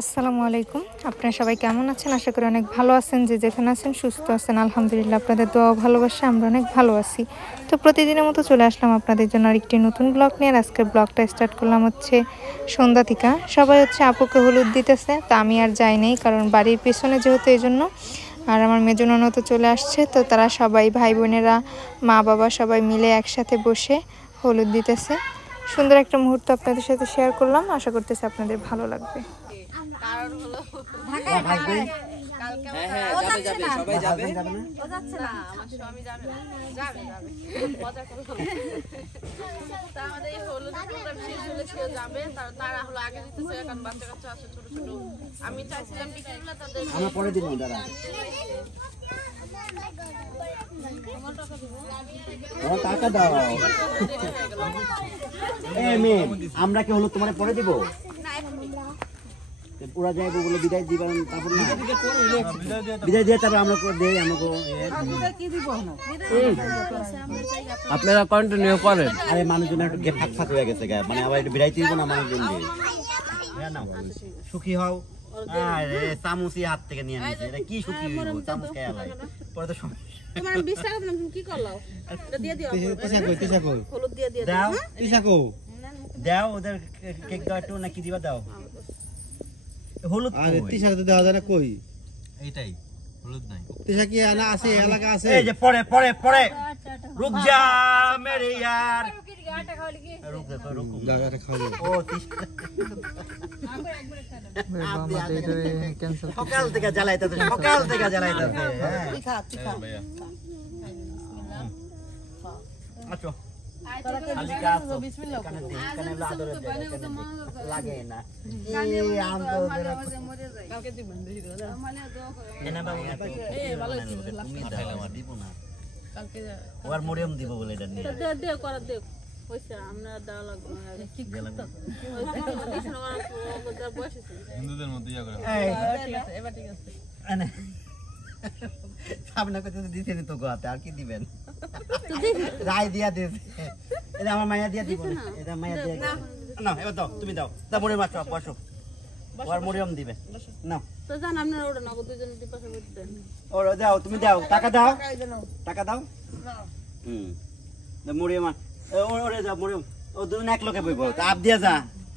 আসসালামু আলাইকুম। আপনারা সবাই কেমন আছেন? আশা করি অনেক ভালো আছেন। যে যেখানে আছেন সুস্থ আছেন, আলহামদুলিল্লাহ। আপনাদের দোয়া ও ভালোবাসা আমরা অনেক ভালো আছি। তো প্রতিদিনের মতো চলে আসলাম আপনাদের জন্য আরেকটি নতুন ব্লগ নিয়ে। আজকের ব্লগটা স্টার্ট করলাম হচ্ছে সন্ধ্যা থেকে। সবাই হচ্ছে আপুকে হলুদ দিতেছে, তো আমি আর যাই নাই, কারণ বাড়ির পেছনে যেহেতু এই জন্য। আর আমার মেজো ননদ তো চলে আসছে, তো তারা সবাই ভাই বোনেরা মা বাবা সবাই মিলে একসাথে বসে হলুদ দিতেছে। সুন্দর একটা মুহূর্ত আপনাদের সাথে শেয়ার করলাম, আশা করতেছি আপনাদের ভালো লাগবে। কারণ হলো সবাই যাবে না, আমার স্বামী যাবে না। যাবে মজা করলাম। তা আমাদের এই হলুদ প্রোগ্রাম শেষ হলে কেউ যাবে, তারা হলো আগে দিতেছে, কারণ বাচ্চা কাচ্চা আছে ছোট ছোট। আমি চাইছিলাম বিকেলবেলা তাদের আমরা পরে দিব দাঁড়া টাকা দাও। আমরা কি হলো তোমার পরে দিব? পুরা যাইবো বলে বিদায় দিবেন, তারপর না বিদায় দিয়ে তারপর আমরা দেই আমাকে আপনারা কন্টিনিউ করেন। আরে মানুষজন একটু ফাঁক ফাঁক হয়ে গেছে গায়ে, মানে আবার একটু বিদায় দিব না মানুষজন দিয়ে সুখী হও। আরে চামচি হাত থেকে নিয়ে নিয়েছে, এটা কি সুখী হইব? চামচ খেয়ে আলাই পরে তো তোমার 20 টাকা দিলাম, তুমি কি করলাও? এটা দিয়ে দিও। হলুদ দিয়ে দিও। দাও দাও ওদের কেক দাও একটু, নাকি দিবা দাও হলুদ। আরে তিশা তো দেওয়া যায় না কই? এইটাই হলুদ নাই। তিশা কি আনা আছে, এলাকা আছে? এই যে পরে পরে পরে রুক যা মেরে यार, রুক যা রুক জায়গাটা খাবে। ও সকাল থেকে জ্বালাইতেছে, সকাল থেকে জ্বালাইতেছে। আচ্ছা আলিকা আসো কানে দে, কানে লাদরে দে, লাগে না এই আম তো কালকে দিবেন বেশি করে। মানে দোয়া করে। এনা বাবু ভালো হইছে, তুমি দাও আমার দিব না কালকে ওর মরিয়ম দিব বলে এটা নিয়ে দে করা দে। হইছে আমরা দাও লাগবে না। কি করতে? হিন্দুদের মধ্যে ইয়া করে। ঠিক আছে, এবার ঠিক আছে। এনে সামনে কত দিছেন তো গোয়াতে, আর কি দিবেন? রায় দিয়া দিছে, এটা আমার মায়া দিয়া দিব না, এটা মায়া দিয়া না। এবার দাও, তুমি দাও, দাও মরিয়ম আসো, বসো, ওর মরিয়ম দিবে নাও। তো জান আপনারা ওটা নগদ দুজন দিতে পাশে বসে দেন। ওর দাও, তুমি দাও, টাকা দাও, টাকা দাও। দাও মরিয়ম, ওরে দাও মরিয়ম, ও দুজন এক লোকে বইব, আপ দিয়া যা,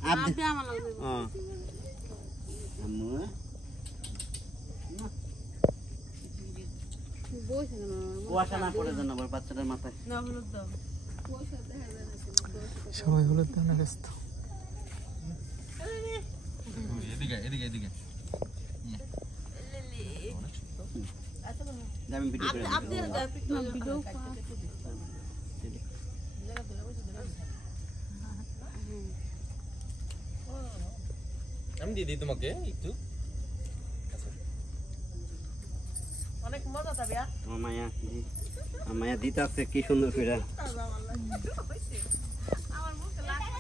আপ আপনি আমার লাগবে। হ্যাঁ আম্মু বইছে না কুয়াশা না পড়ে যেন আবার বাচ্চাদের মাথায়। না হলুদ দাও। সবাই হলুদ দানে ব্যস্ত। এদিকে এদিকে এদিকে। আমি ভিডিও করে আপনি ভিডিও আমি দিয়ে দিই তোমাকে একটু। অনেক মজা তবে। আমার মায়া দিতে আছে কি সুন্দর করে। আমার মুখে লাগছে।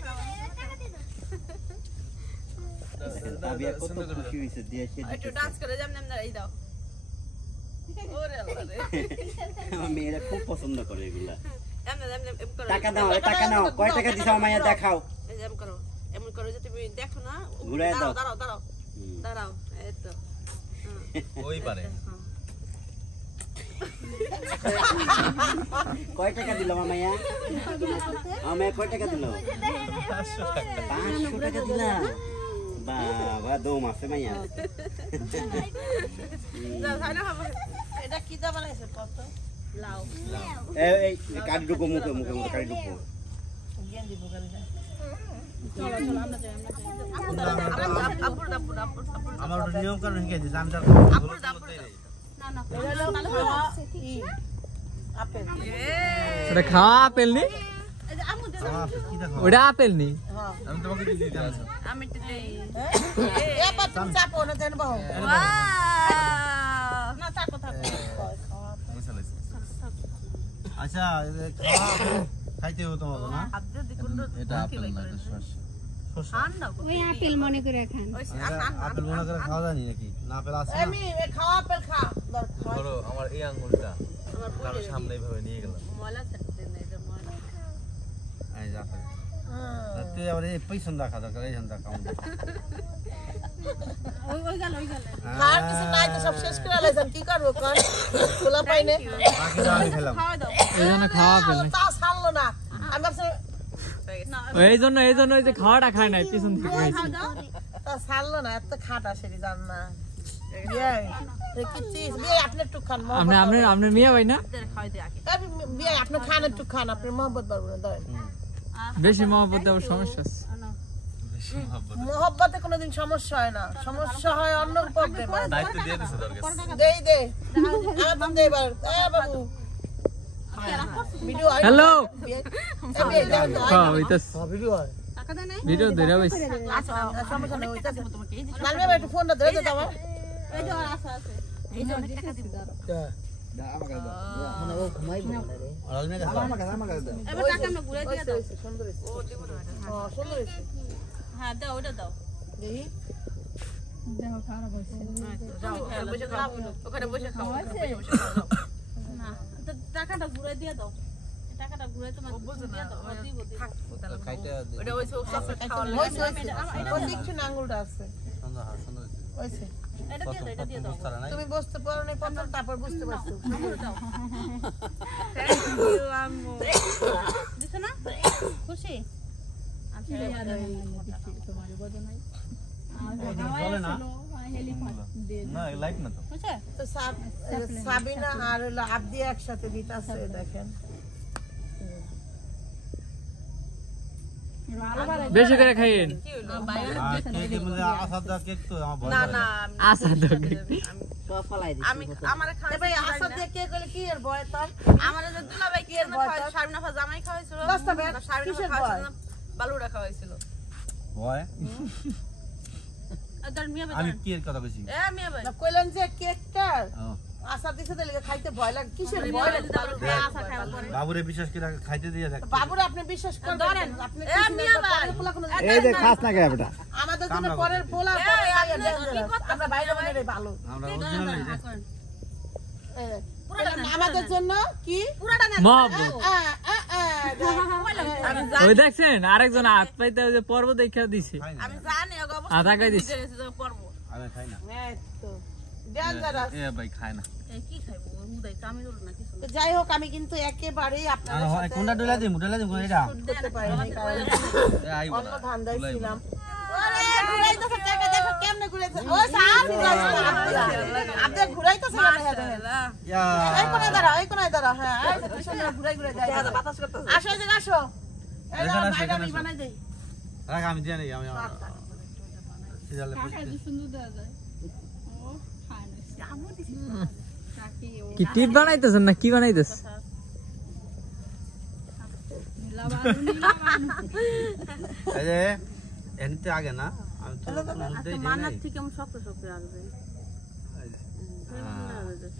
তাবিয়া কত খুশি হইছে দিয়ে সে একটু ডান্স করে যেমন এমন এই দাও। ওরে আল্লাহ রে। আমার মেয়েরা খুব পছন্দ করে এগুলা। এমন এমন করো। টাকা দাও, টাকা নাও, কয় টাকা দিছো আমার মায়া দেখাও। এই যে এমন করো। এমন করো যে তুমি দেখো না। ঘুরায় দাও। দাঁড়াও দাঁড়াও। দাঁড়াও। এই তো। ওই পারে। কয় টাকা দিল আমার মায়া? আমার মায়া কয় টাকা দিল? 500 টাকা দিলা। বাবা দম আছে মায়া। যা খাইনা খাবো। এটা কি দা বানাইছে কত? লাউ। এই কাটি ঢুকো মুখে, মুখে মুখে কাটি ঢুকো। জ্ঞান দিব গালি দা। চলো চলো আমরা যাই। আপুর আমার ওটা নিয়ম কানুন শিখিয়ে দিছে, আমি না না। আপেল। ওটা খাওয়া আপেল নি, এই যে আমু দে। ওটা আপেল নি। আমি তোমাকে দিয়ে দিতে আছি। আমি দিই। এ পা তুমি চাপো না দেন বাহু না থাকো থাকো। আচ্ছা খাইতে হতো হবে না? আপনি দেখুন এটা আপেল না, এটা শসা। ঠান্ডা কো। ওই আপেল মনে করে খান। আপেল মনে করে খাওয়া যায় নাকি? না আপেল আছে না? আমি খাওয়া আপেল খা ধরো আমার এই আঙ্গুলটা কারো সামনে এইভাবে নিয়ে গেলাম। ময়লা থাকতে নাই যে ময়লা। এই যা আপেল তুই আবার এই পয়সা দেখা দরকার, এই সন্ধ্যা খাওয়া খাওয়ার কিছু নাই তো সব শেষ করে লাইছেন কি করবো কোন খোলা পাইনে বাকিটা আমি খেলাম এই জন্য খাওয়া আপেল নেই তা ছাড়লো না আমি ভাবছি এই জন্য ওই যে খাওয়াটা খায় নাই পিছন থেকে খাইছি তা ছাড়লো না এত খাটা সেটি জান না বিয়ে কি চিজ বিয়ে আপনি একটু খান আপনি মিয়া ভাই না বিয়ে আপনি খান একটু খান আপনি মোহব্বত পারবেন না দেন বেশি মহব্বত দেওয়ার সমস্যা আছে মোহব্বতে কোনোদিন সমস্যা হয় না সমস্যা হয় অন্য প্রবলেম দায়িত্ব দিয়ে দিছে তোর কাছে দে আমার দে এবার বাবু ভিডিও হ্যালো ভিডিও হ্যাঁ ওইতাস ভিডিও ভিডিও ধরে বইছে সমস্যা নেই ওইটা নালমে ভাই একটু ফোনটা ধরে দে তো আমার ওখানে বসে খাও টাকাটা ঘুরে দিয়ে দাও টাকাটা ঘুরে তোমার দিয়ে দাও দিব খাইতে ওটা ওই সব খাওয়া ওই দেখছো না আঙ্গুলটা আছে সুন্দর সুন্দর ওইছে এটা দিয়ে দাও তুমি বুঝতে পারো না প্রথম তারপর বুঝতে পারছো থ্যাংক ইউ আম্মু দিছো না খুশি আচ্ছা চলে না না লাইট না তো বুঝছে তো সাবিনা আর হলো আবদি একসাথে দিতাছে দেখেন বেশি করে খাইয়েন কেকের মধ্যে আসাদা কেক তো আমার ভয় না লাগে। না আশা তো আমি আমারে খাওয়া ভাই আসাদ দিয়ে কে গেলে কি এর ভয় তোর আমারে যে দুলাভাই কি এর ভয় শামিনা ফা জামাই খাওয়াইছিল বাস্তা ভাই শামিনা কিসের খাওয়াইছিল ভয় বালুড়া খাওয়াইছিল ভয় আর মিয়া আমি ভাই কি এর কথা কইছি এ মিয়া ভাই না কইলেন যে কেকটা ও, আসাদ দিছে তাহলে খাইতে ভয় লাগে কিসের ভয় লাগে আশা খাওয়া পরে বাবুরে বিশ্বাস করে খাইতে দিয়ে দেখ বাবুরা আপনি বিশ্বাস করেন ধরেন। আপনি এ মিয়া ভাই। এই যে খাস না কে বেটা আমাদের জন্য পরের পোলা আমরা বাইরে বাইরে ভালো আমরা অরিজিনাল আমাদের জন্য কি মহব্বত আমি ওই দেখছেন আরেকজন হাত পাইতে ওই যে পর্ব দেখা দিছে আমি জানি ওগো আধা খাই দিছে পড়বো আমি খাই না এই তো ডেঞ্জারাস এ ভাই খায় না এই কি খাইবো মুদাই চামি রল না কিছু তো যাই হোক আমি কিন্তু একেবারেই আপনার সাথে কোনটা ডলা দিমু এটা করতে পারিনি কারণ এ আই অন্য ধান্দায় ছিলাম আরে ঘুরাইতেছে টাকা দেখো কেমনে ঘুরাইছে ওই সার আপনি ঘুরাইতেছে না ইয়া এই কোনায় দাঁড়া হ্যাঁ এই যে পিছনে ঘুরাই যায় বাতাস করতেছে আসো এই যে আসো এই যে এখানে আসো, বাইরে এখানে আমি আসো। বানাই দেই রাখ আমি দিয়ে নেই আমি সিজালে কি টিপ বানাইতেছেন না কি বানাইতেছ এই যে এনতে আগে না আমি তো দেই মানার নাই থেকে আমি শক্ত শক্ত রাখবে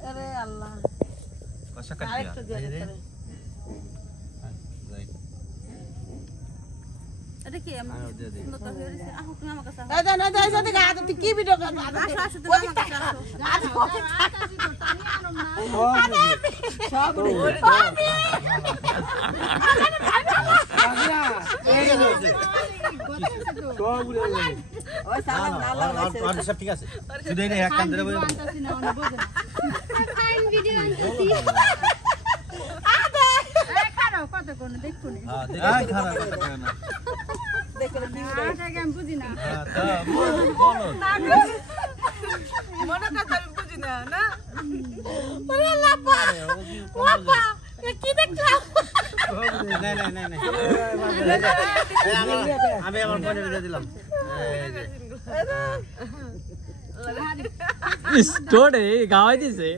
আরে আল্লাহ কষা কাটি আরেকটু দিয়ে দে এটা কি আমি আমি দিয়ে দিই সুন্দর করে হয়েছে আহ তুমি আমার কাছে এই দেন এই যে দিকে আজ তুই কি ভিডিও কর আসো আসো তুমি আমার কাছে আসো সব ঠিক আছে শুধু এটা এক কান ধরে বই হ্যাঁ খারাপ কথা না মনে কথা আমি বুঝি না না ওরে লাপা লাপা কি দেখলাম আমি আমার ফোনে দিয়ে দিলাম স্টোরে গাওয়াই দিছে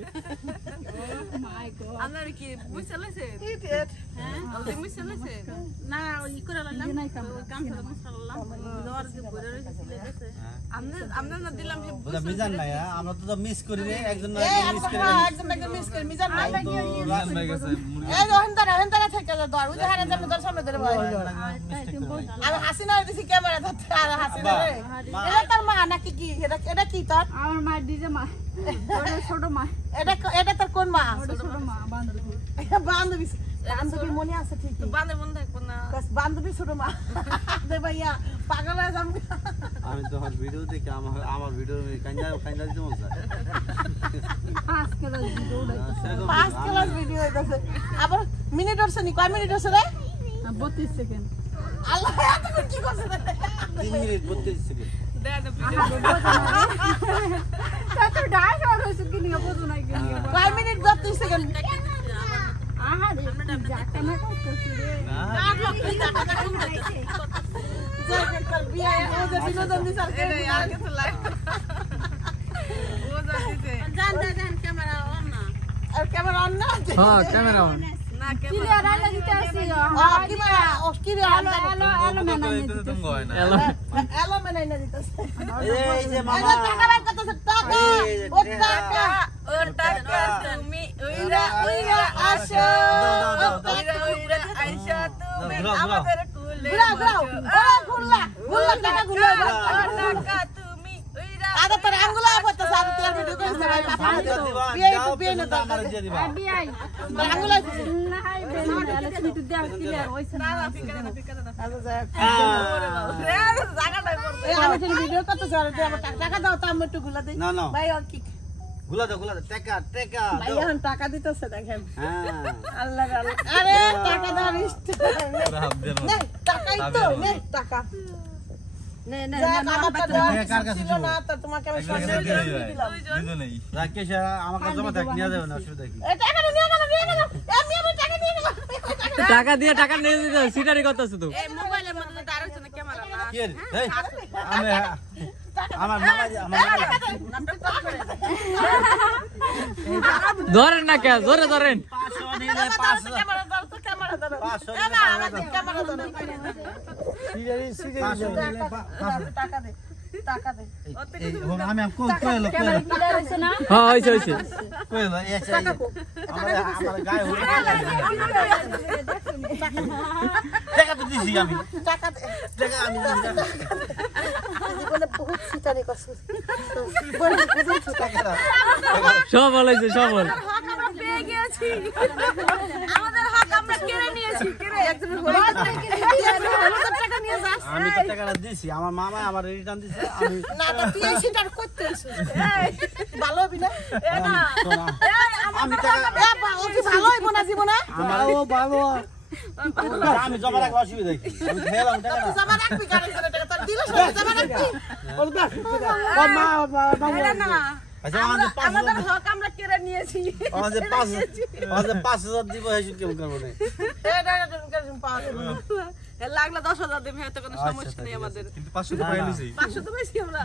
আপনার কি বুঝতে লাগছে হ্যাঁ আপনি বুঝতে লাগছে না ওই করে লাগলাম কাম করে মশলা দর যে ভরে রয়েছে লেগেছে আমরা না দিলাম যে ওটা মিজান নাই আমরা তো মিস করি রে একজন না এই মিস করি একদম মিস করে মিজান নাই তো রান হয়ে গেছে এই হেন্দারা থেকে ধর ওই যে হারা যাবে ধর সামনে ধরে বল আমি হাসিনা দিছি ক্যামেরা ধরতে আর হাসিনা রে এটা তোর মা নাকি কি এটা কি তোর আমার মা ডিজে মা ছোট মা এটা তোর কোন মা ছোট মা বান্ধবী বান্ধবী বান্ধবী মনে আছে ঠিকই বান্ধব মনে থাকবো না বান্ধবী ছোট মা দে ভাইয়া পাগল হয়ে যাম আমি তো ভিডিও দেখি আমার ভিডিও কাইন্দা দিতে মন চায় 5 ক্লাস ভিডিও হইতাছে আবার মিনিট হচ্ছে নি কয় মিনিট হচ্ছে রে 32 সেকেন্ড আল্লাহ এত কি করছ রে 3 মিনিট 32 সেকেন্ড কয় মিনিট 32 সেকেন্ড ক্যামেরা অন না হ্যাঁ ক্যামেরা অন এলো মেনে না দিতেছে এই যে মামা টাকা বের করতেছে টাকা ও টাকা ও টাকা তুমি উইরা উইরা আসো উইরা আইসা তুমি আমাদের কুলে ঘুরা ঘুরা ঘুরলা ঘুরলা টাকা ঘুরলা টাকা তুমি উইরা আগে তোর আঙ্গুলা করতেছে আমি তোর ভিডিও কইছে ভাই পাপা বিয়ে না দাও আমার দিয়ে দিবা আঙ্গুলা আমি ভিডিও করতে চাই আমার টাকা দাও তো আমি একটু গুলা দেই না না ভাই আর কি গুলা দাও টাকা টাকা ভাই এখন টাকা দিতেছে দেখেন হ্যাঁ আল্লাহ আল্লাহ আরে টাকা দাও নে টাকাই তো নে টাকা নে নে কার কাছে ছিল না তো তোমাকে আমি সরাসরি দিলাম রাকেশ আমার কাছে জমা থাক নিয়ে যাবে না অসুবিধা কি এই টাকা নিয়ে গেল আমি টাকা নিয়ে গেল টাকা দিয়ে টাকা নিয়ে দিতে সিটারি করতেছ তো এই মোবাইলের মধ্যে তো আরো একটা ক্যামেরা না কি এই আমি আমার মামা ধরেন না কে জোরে ধরেন 500 নিলে 500 ক্যামেরা দাও তো ক্যামেরা দাও 500 না আমাদের ক্যামেরা দাও টাকা দে টাকা দে আমি কই কইলো হ্যাঁ হইছে হইছে কইলো এসে আমার গায়ে হলো টাকা তো দিছি আমি টাকা দে টাকা আমি জীবনে বহুত সিটারি করছিস বল বুঝছিস টাকা সব হইছে সব হল হক আমরা পেয়ে গেছি আমাদের হক আমরা কেড়ে নিয়েছি কেড়ে একজনের টাকা নিয়ে যাস আমি তো টাকাটা দিছি আমার মামা আমার রিটার্ন দিছে আমি না তো তুই এই সিটার করতে আসিস ভালো হবি না আমি টাকা ও কি ভালো হইব না জীবনে আমার ও বাবা আমি জমা রাখা অসুবিধা কি আমি খেলাম টাকা তুই জমা রাখবি কারণ করে টাকা তোর দিলে সব জমা রাখবি না আচ্ছা আমাদের আমাদের হক আমরা কেড়ে নিয়েছি আমাদের 5000 দিব হেসু কেমন করব না লাগলে 10,000 দেব হয়তো কোনো সমস্যা নেই আমাদের কিন্তু 500 টাকা পাইলিছি 500 তো বেশি আমরা